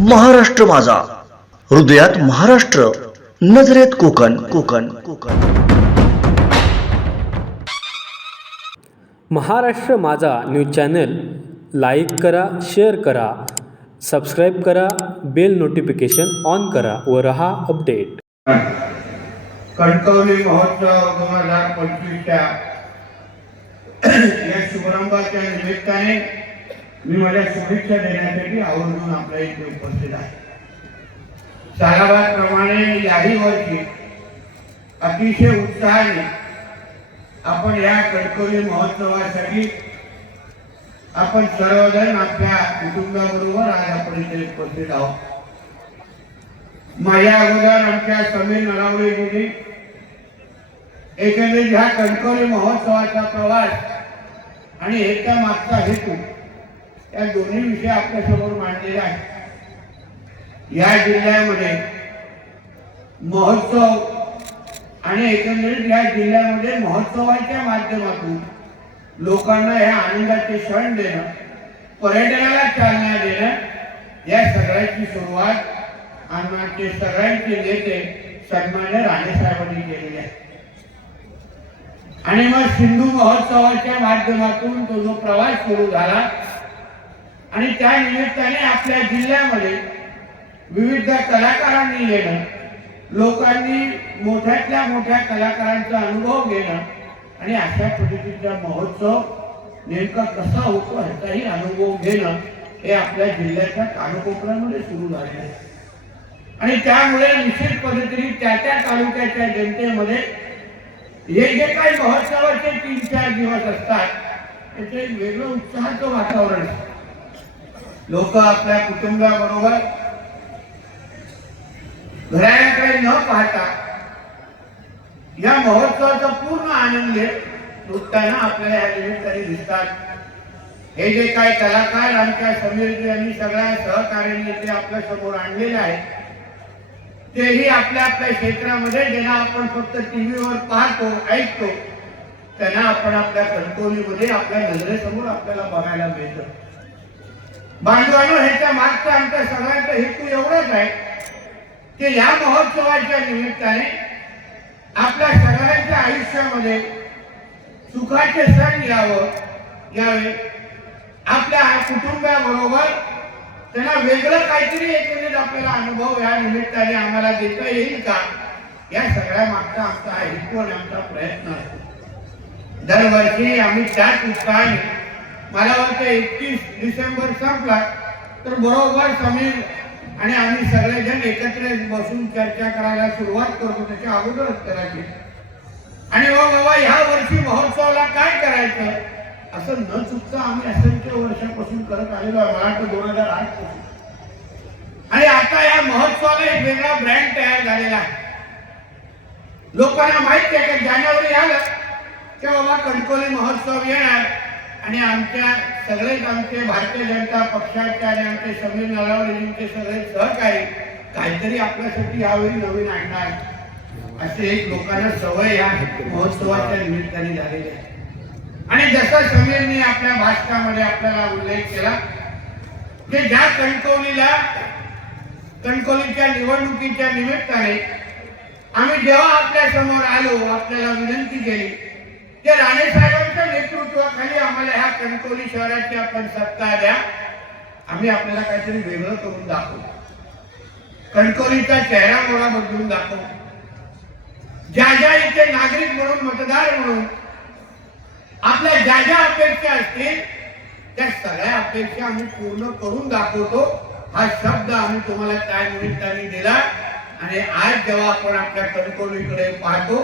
महाराष्ट्र माझा, हृदयात महाराष्ट्र, नजरेत कोकण कोकण कोकण. महाराष्ट्र माझा न्यूज चॅनल लाईक करा, शेअर करा, सबस्क्राईब करा, बेल नोटिफिकेशन ऑन करा व रहा अपडेट. कणकवली महोत्सव 2025च्या या शुभारंभाच्या निमित्ताने मी माझ्या शुभेच्छा देण्यासाठी आवर्जून आपल्या इथे उपस्थित आहे. सालाबादप्रमाणे याही वर्षी अतिशय उत्साहाने आपण या कणकवली महोत्सवासाठी आपण सर्वजण आपल्या कुटुंबाबरोबर आज आपण इथे उपस्थित आहोत. माझ्या अगोदर आमच्या समीर नलावडेजी एकंदरीत ह्या कणकवली महोत्सवाचा प्रवास आणि ह्याच्या मागचा हेतू या दोन्ही विषय आपल्या समोर मांडलेले आहेत. या जिल्ह्यामध्ये महोत्सव आणि एकंदरीत या जिल्ह्यामध्ये महोत्सवाच्या माध्यमातून लोकांना ह्या आनंदाचे क्षण देणं, पर्यटनाला चालना देणं, या सगळ्याची सुरुवात आमचे सगळ्यांचे नेते सन्मान्य राणे साहेबांनी केलेली आहे. आणि मग सिंधू महोत्सवाच्या माध्यमातून तो जो प्रवास सुरू झाला आणि त्या निमित्ताने आपल्या जिल्ह्यामध्ये विविध कलाकारांनी येणं, लोकांनी मोठ्यातल्या मोठ्या कलाकारांचा अनुभव घेणं आणि अशा पद्धतीचा महोत्सव नेमका कसा होतो ह्याचाही अनुभव घेणं हे आपल्या जिल्ह्याच्या कानकोपऱ्यामध्ये सुरू झाले आहे. आणि त्यामुळे निश्चित पद्धतीने त्या तालुक्याच्या जनतेमध्ये हे जे काही महोत्सवाचे 3-4 दिवस असतात त्याचे एक वेगळं उत्साहाचं वातावरण असतं. लोक आपल्या कुटुंबाबरोबर घराकडे न पाहता या महोत्सवाचा पूर्ण आनंद लुटताना आपल्याला या निमित्ताने दिसतात. हे जे काही कलाकार आमच्या समीरजी यांनी सगळ्या सहकार्याने ते आपल्या समोर आणलेले आहेत तेही आपल्या आपल्या क्षेत्रामध्ये ज्यांना आपण फक्त टीव्हीवर पाहतो, ऐकतो, त्यांना आपण आपल्या कणकवलीमध्ये आपल्या नजरेसमोर आपल्याला बघायला मिळतं. बांधवांनो, ह्याच्या मागचा आमचा सगळ्यांचा हेतू एवढाच आहे की या महोत्सवाच्या निमित्ताने आपल्या सगळ्यांच्या आयुष्यामध्ये सुखाचे सण यावे, आपल्या कुटुंबाबरोबर त्यांना वेगळं काहीतरी एकंदरीत आपल्याला अनुभव या निमित्ताने आम्हाला देता येईल का, या सगळ्या मागचा आमचा हा हेतू आणि आमचा प्रयत्न असतो. दरवर्षी आम्ही त्याच उत्साहाने, मला वाटतं 31 डिसेंबर संपला तर बरोबर समीर आणि आम्ही सगळेजण एकत्र बसून चर्चा करायला सुरुवात करतो, त्याच्या अगोदरच करायची. आणि बाबा ह्या वर्षी महोत्सवाला काय करायचं असं न चुकता आम्ही असंख्य वर्षापासून करत आलेलो आहे. मला वाटतं 2008 पासून. आणि आता या महोत्सवाला एक वेगळा ब्रँड तयार झालेला आहे. लोकांना माहिती आहे की जानेवारी आलं की बाबा कणकवली महोत्सव येणार आणि आमच्या सगळेच आमचे भारतीय जनता पक्षाचे आणि आमचे समीर नलावडेजींचे सगळे सहकारी काहीतरी आपल्यासाठी यावेळी नवीन आणणार असे एक लोकांना सवय या महोत्सवाच्या निमित्ताने झालेली आहे. आणि जसं समीरने आपल्या भाषणामध्ये आपल्याला उल्लेख केला की ज्या कणकवलीच्या निवडणुकीच्या निमित्ताने आम्ही जेव्हा आपल्या समोर आलो, आपल्याला विनंती केली की राणे साहेबांच्या नेतृत्वाखाली आम्हाला ह्या कणकवली शहराची आपण सत्ता द्या, आम्ही आपल्याला काहीतरी वेगळं करून दाखवू, कणकवलीचा चेहरा मोहरा बदलून दाखवू, ज्या ज्या इथे नागरिक म्हणून, मतदार म्हणून आपल्या ज्या ज्या अपेक्षा असतील त्या सगळ्या अपेक्षा आम्ही पूर्ण करून दाखवतो, हा शब्द आम्ही तुम्हाला त्या निमित्ताने दिला. आणि आज जेव्हा आपण आपल्या कणकवलीकडे पाहतो,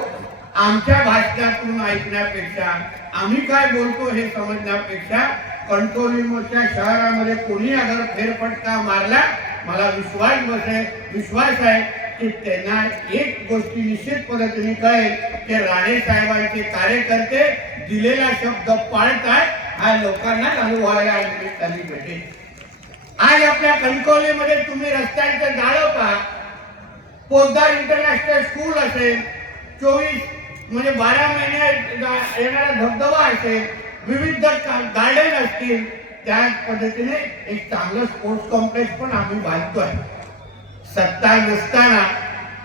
आमच्या भाषणातून ऐकण्यापेक्षा, आम्ही काय बोलतो हे समजण्यापेक्षा, कणकवलीच्या शहरामध्ये कोणी अगर फेरफटका मारला, मला विश्वास आहे की त्यांना एक गोष्टी निश्चित पद्धतीने कळेल की राणे साहेबांचे कार्यकर्ते दिलेला शब्द पाळतात, हा लोकांना अनुभवायला निमित्ताने भेटेल. आज आपल्या कणकवलीमध्ये तुम्ही रस्त्यांचं जाळं पहा, पोद्दार इंटरनॅशनल स्कूल असेल, 12 महिने येणारा धबधबा असेल, विविध गार्डन असतील, त्या पद्धतीने एक चांगलं स्पोर्ट्स कॉम्प्लेक्स पण आम्ही बांधतोय. सत्ता नसताना,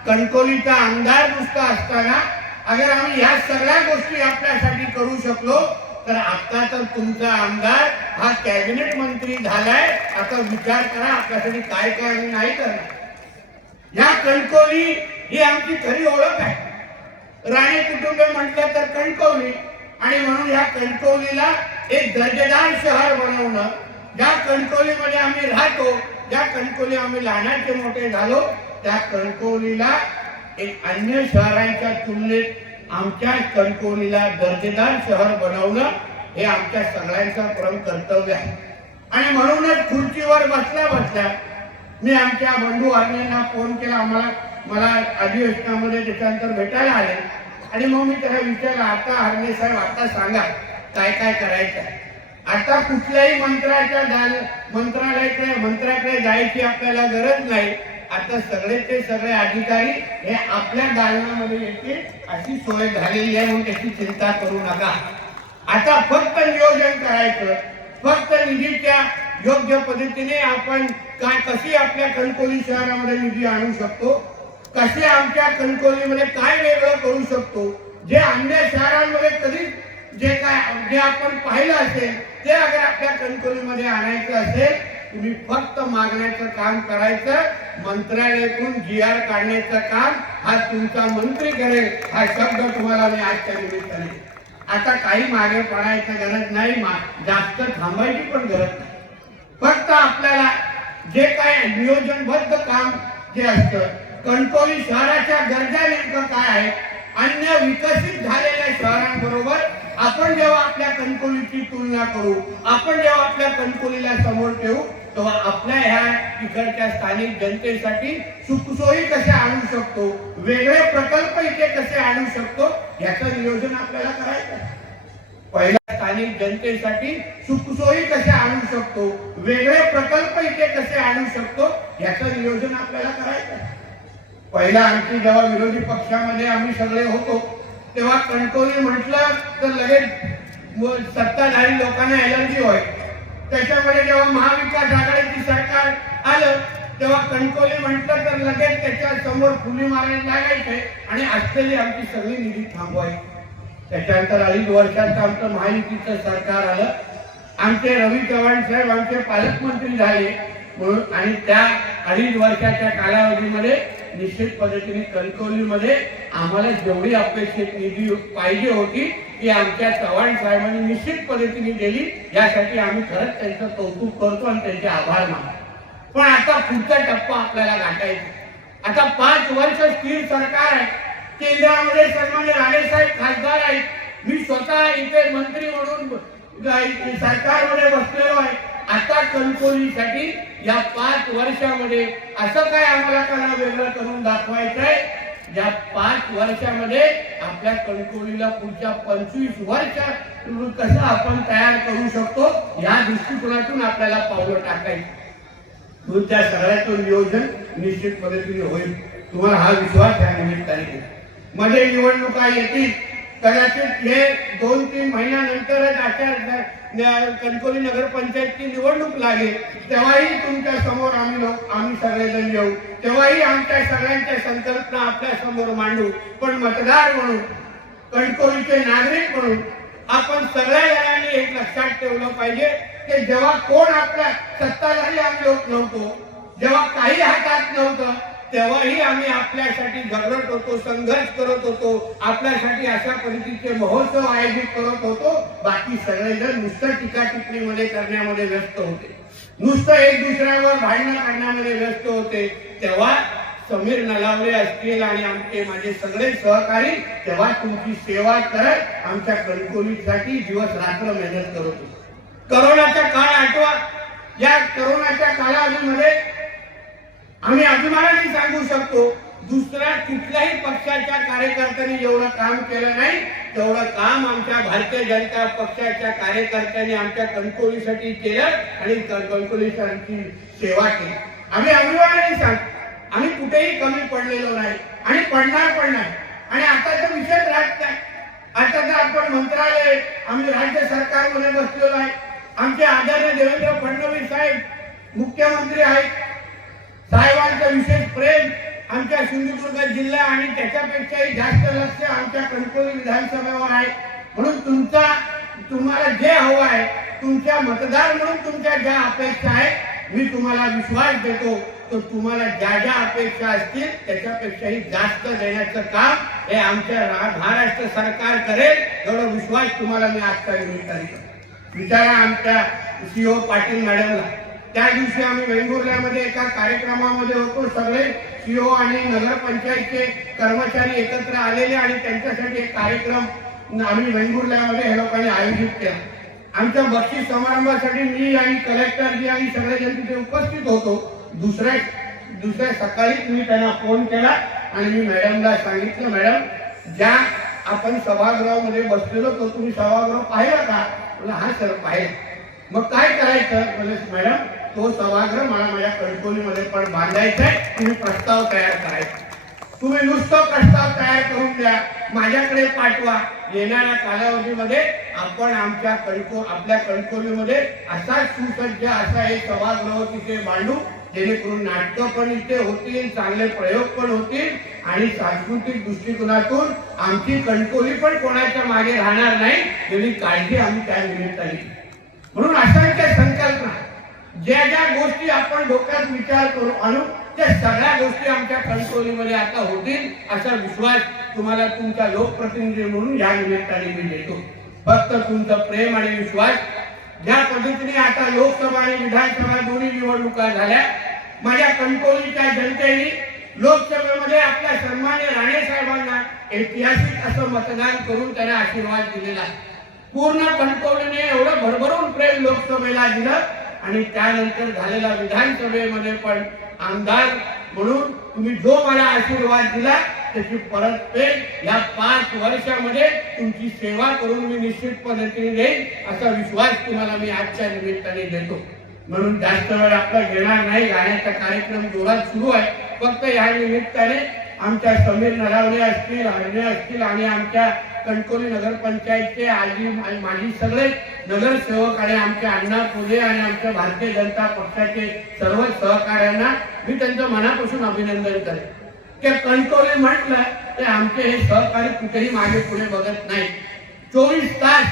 कणकवलीचा आमदार नुसता असताना अगर आम्ही या सगळ्या गोष्टी आपल्यासाठी करू शकलो, तर आता तर तुमचा आमदार हा कॅबिनेट मंत्री झालाय. आता विचार करा आपल्यासाठी काय काय आम्ही नाही करणार. या कणकवली ही आमची खरी ओळख आहे. राणे कुटुंब म्हटलं तर कणकवली, आणि म्हणून या कणकवलीला एक दर्जेदार शहर बनवणं, ज्या कणकवलीमध्ये आम्ही राहतो, ज्या कणकवली आम्ही लहानाचे मोठे झालो, त्या कणकवलीला एक अन्य शहरांच्या तुलनेत आमच्या कणकवलीला दर्जेदार शहर बनवणं हे आमच्या सगळ्यांचं परम कर्तव्य आहे. आणि म्हणूनच खुर्चीवर बसल्या बसल्या मी आमच्या बंधू हरणेंना फोन केला. मला अधिवेशनामध्ये त्याच्यानंतर भेटायला आले, आणि मग मी त्याला विचारलं, आता हरणे साहेब आता सांगा काय काय करायचं आहे. आता कुठल्याही मंत्र्याकडे जायची आपल्याला गरज नाही. आता सगळेचे सगळे अधिकारी हे आपल्या दालनामध्ये येतील अशी सोय झालेली आहे, म्हणून त्याची चिंता करू नका. आता फक्त नियोजन करायचं, फक्त निधीच्या योग्य पद्धतीने आपण कशी आपल्या कणकवली शहरामध्ये निधी आणू शकतो, कसे आमच्या कणकवलीमध्ये काय वेगळं करू शकतो, जे अन्य शहरांमध्ये कधी जे आपण पाहिलं असेल ते अगर आपल्या कणकवलीमध्ये आणायचं असेल, तुम्ही फक्त मागण्याचं काम करायचं. मंत्रालयातून GR काढण्याचं काम हा तुमचा मंत्री करेल. हा शब्द तुम्हाला मी आजच्या निमित्ताने. आता काही मागे पडायचं गरज नाही, जास्त थांबायची पण गरज नाही. फक्त आपल्याला जे काय नियोजनबद्ध काम जे असतं, कणकवली शहराच्या गरजा नेमकं काय आहे, अन्य विकसित झालेल्या शहरांबरोबर आपण जेव्हा आपल्या कणकवलीची तुलना करू, आपण जेव्हा आपल्या कणकवलीला समोर ठेवू, तेव्हा आपल्या ह्या इकडच्या स्थानिक जनतेसाठी सुखसोयी कशा आणू शकतो, वेगळे प्रकल्प इथे कसे आणू शकतो, याचं नियोजन आपल्याला करायचं आहे. पहिला स्थानिक जनतेसाठी सुखसोयी कशा आणू शकतो, वेगळे प्रकल्प इथे कसे आणू शकतो, याचं नियोजन आपल्याला करायचं आहे. पहिला आमची जेव्हा विरोधी पक्षामध्ये आम्ही सगळे होतो, तेव्हा कणकवली म्हटलं तर लगेच सत्ताधारी लोकांना एलर्जी होय. त्याच्यामध्ये जेव्हा महाविकास आघाडीची सरकार आलं, तेव्हा कणकवली म्हटलं तर लगेच त्याच्या समोर फुली मारायला लागायचे आणि असलेली आमची सगळी निधी थांबवायची. त्याच्यानंतर 2.5 वर्षाचं आमचं महायुतीचं सरकार आलं. आमचे रवी चव्हाण साहेब आमचे पालकमंत्री झाले म्हणून, आणि त्या 2.5 वर्षाच्या कालावधीमध्ये निश्चित पद्धतीने कणकवलीमध्ये आम्हाला जेवढी अपेक्षित निधी पाहिजे होती ती आमच्या चव्हाण साहेबांनी निश्चित पद्धतीने दिली. यासाठी आम्ही खरंच त्यांचं कौतुक करतो आणि त्यांचे आभार मानतो. पण आता पुढचा टप्पा आपल्याला गाठायचा. आता 5 वर्ष स्थिर सरकार आहे. केंद्रामध्ये सन्मान्य राणेसाहेब खासदार आहेत. मी स्वतः इथे मंत्री म्हणून सरकारमध्ये बसलेलो आहे. आता कणकवलीसाठी या 5 वर्षामध्ये असं काय आम्हाला वेगळं करून दाखवायचं आहे, या 5 वर्षामध्ये आपल्या कणकवलीला पुढच्या 25 वर्ष कसं आपण तयार करू शकतो, या दृष्टिकोनातून आपल्याला पावलं टाकायचं. त्या सगळ्याचं नियोजन निश्चित पद्धतीने होईल. तुम्हाला हा विश्वास या निमित्ताने. मध्ये निवडणुका येतील, कदाचित हे 2-3 महिन्यानंतरच कणकवली नगरपंचायतची निवडणूक लागेल, तेव्हाही तुमच्या समोर आम्ही सगळेजण येऊ, तेव्हाही आमच्या सगळ्यांच्या संकल्पना आपल्या समोर मांडू. पण मतदार म्हणून, कणकवलीचे नागरिक म्हणून आपण सगळ्या जणांनी एक लक्षात ठेवलं पाहिजे की जेव्हा कोण आपल्या सत्ताधारी आम्ही लोक नव्हतो, जेव्हा काही हातात नव्हतं, तेव्हाही आम्ही आपल्यासाठी झगडत होतो, संघर्ष करत होतो, आपल्यासाठी अशा पद्धतीचे महोत्सव आयोजित करत होतो. बाकी सगळेजण नुसतं टीका टिप्पणीमध्ये करण्यामध्ये व्यस्त होते, नुसतं एक दुसऱ्यावर भांडणं करण्यामध्ये व्यस्त होते. तेव्हा समीर नलावडे असतील आणि आमचे माझे सगळे सहकारी तेव्हा तुमची सेवा करत आमच्या कणकवलीसाठी दिवस रात्र मेहनत करत होते. करोनाचा काळ आठवा. या करोनाच्या कालावधीमध्ये आम्ही अभिमानाने सांगू शकतो, दुसऱ्या कुठल्याही पक्षाच्या कार्यकर्त्यांनी जेवढं काम केलं नाही तेवढं काम आमच्या भारतीय जनता पक्षाच्या कार्यकर्त्यांनी आमच्या कणकवलीसाठी केलं आणि कणकवलीची सेवा केली. आम्ही अभिमानाने सांगतो, आम्ही कुठेही कमी पडलेलो नाही आणि पडणार पण नाही. आणि आता तर विषय राहत नाही. आता तर आपण मंत्रालय, आम्ही राज्य सरकारमध्ये बसलेलो आहे. आमचे आदरणीय देवेंद्र फडणवीस साहेब मुख्यमंत्री आहेत. साहेबांचं विशेष प्रेम आमच्या सिंधुदुर्ग जिल्हा आणि त्याच्यापेक्षाही जास्त लक्ष आमच्या कणकवली विधानसभेवर आहे. म्हणून तुम्हाला जे हवं आहे, तुमच्या मतदार म्हणून तुमच्या ज्या अपेक्षा आहेत, मी तुम्हाला विश्वास देतो तर तुम्हाला ज्या ज्या अपेक्षा असतील त्याच्यापेक्षाही जास्त देण्याचं काम हे आमच्या महाराष्ट्र सरकार करेल, एवढा विश्वास तुम्हाला मी आजच्या निमित्ताने विचारा आमच्या सीओ पाटील मॅडमला. त्या दिवशी आम्ही वेंगुर्ल्यामध्ये एका कार्यक्रमामध्ये होतो. सगळे सीओ आणि नगरपंचायतचे कर्मचारी एकत्र आलेले आणि त्यांच्यासाठी एक कार्यक्रम आम्ही वेंगुर्ल्यामध्ये हे लोकांनी आयोजित केला. आमच्या बक्षीस समारंभासाठी मी आणि कलेक्टरजी आणि सगळेजण तिथे उपस्थित होतो. दुसऱ्या सकाळीच मी त्यांना फोन केला आणि मी मॅडमला सांगितलं, मॅडम ज्या आपण सभागृहामध्ये बसलेलो तो तुम्ही सभागृह पाहिला का? म्हणलं हा सर पाहिला. मग काय करायचं? म्हणजे मॅडम तो सभागृह मला माझ्या कणकवलीमध्ये पण बांधायचा आहे, तुम्ही प्रस्ताव तयार करायचा. तुम्ही नुसतं प्रस्ताव तयार करून द्या, माझ्याकडे पाठवा. येणाऱ्या कालावधीमध्ये आपण आपल्या कणकवलीमध्ये असा सुसज्ज असा एक सभागृह तिथे बांधू, जेणेकरून नाटकं पण इथे होतील, चांगले प्रयोग पण होतील आणि सांस्कृतिक दृष्टिकोनातून आमची कणकवली पण कोणाच्या मागे राहणार नाही, याची काळजी आम्ही त्या निमित्ताने. म्हणून असंख्य संकल्पना ज्या ज्या गोष्टी आपण डोक्यात विचार करू आणू त्या सगळ्या गोष्टी आमच्या कणकवलीमध्ये आता होतील असा विश्वास तुम्हाला तुमचा लोकप्रतिनिधी म्हणून या निमित्ताने मी देतो. फक्त तुमचं प्रेम आणि विश्वास. ज्या पद्धतीने आता लोकसभा आणि विधानसभा दोन्ही निवडणुका झाल्या, माझ्या कणकवलीच्या जनतेने लोकसभेमध्ये आपल्या सन्मान्य राणे साहेबांना ऐतिहासिक असं मतदान करून त्यांना आशीर्वाद दिलेला आहे. पूर्ण कणकवलीने एवढं भरभरून प्रेम लोकसभेला दिलं आणि त्यानंतर झालेल्या विधानसभेमध्ये पण आमदार म्हणून तुम्ही जो मला आशीर्वाद दिला त्याची परतफेड या 5 वर्षामध्ये तुमची सेवा करून मी निश्चित पद्धतीने देईन असा विश्वास तुम्हाला मी आजच्या निमित्ताने देतो. म्हणून जास्त वेळ आपला घेणार नाही. गाण्याचा कार्यक्रम जोरात सुरू आहे. फक्त या निमित्ताने आमच्या समीर नरावणे असतील, हरणे असतील आणि आमच्या कणकवली नगरपंचायतचे आजी आणि माजी सगळे नगरसेवक आणि आमचे अण्णा फुले आणि आमच्या भारतीय जनता पक्षाचे सर्व सहकार्यांना मी त्यांचं मनापासून अभिनंदन करेन. की कणकवली म्हटलं तर आमचे हे सहकारी कुठेही मागे पुढे बघत नाही. 24 तास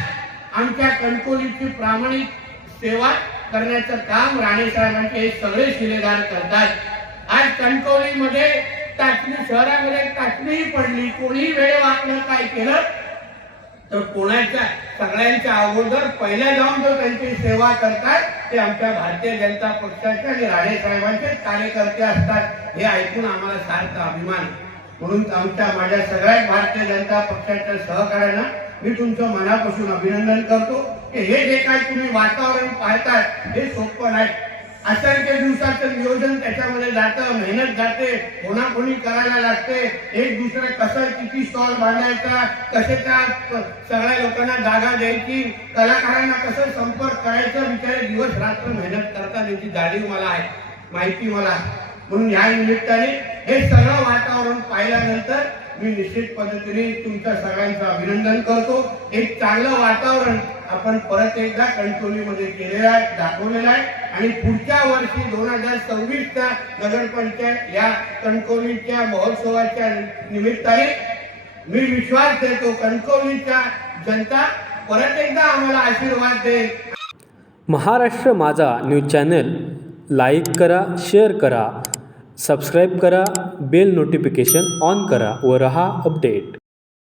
आमच्या कणकवलीची प्रामाणिक सेवा करण्याचं काम राणे साहेबांचे हे सगळे शिलेदार करतात. आज कणकवलीमध्ये टाचणी शहरामध्ये टाचणीही पडली, कोणीही वेळ वाकलं काय केलं तर कोणाच्या सगळ्यांच्या अगोदर पहिल्या जाऊन जो त्यांची सेवा करतात ते आमच्या भारतीय जनता पक्षाचे आणि राणे साहेबांचे कार्यकर्ते असतात. हे ऐकून आम्हाला सार्थ अभिमान. म्हणून माझ्या सगळ्या भारतीय जनता पक्षाच्या सहकार्यांना मी तुमचं मनापासून अभिनंदन करतो की हे जे काय तुम्ही वातावरण पाहताय हे सोपं नाही. असंख्य दिवसाचं नियोजन त्याच्यामध्ये जातं, मेहनत जाते, कोणाकोणी करायला लागते. एक दुसरे कसं किती स्टॉल बांधायचा, कसे त्या सगळ्या लोकांना जागा द्यायची, कलाकारांना कसं संपर्क करायचा, बिचारे दिवस रात्र मेहनत करतात याची जाणीव मला आहे, माहिती मला. म्हणून या निमित्ताने हे सगळं वातावरण पाहिल्यानंतर मी निश्चित पद्धतीने तुमच्या सगळ्यांचं अभिनंदन करतो. एक चांगलं वातावरण आपण परत एकदा कणकवलीमध्ये केलेलं आहे, दाखवलेलं आहे आणि पुढच्या वर्षी 2026च्या नगरपंचायत या कणकवलीच्या महोत्सवाच्या निमित्ताने मी विश्वास देतो कणकवलीच्या जनता परत एकदा आम्हाला आशीर्वाद देईल. महाराष्ट्र माझा न्यूज चॅनल लाईक करा, शेअर करा, सबस्क्राईब करा, बेल नोटिफिकेशन ऑन करा व रहा अपडेट.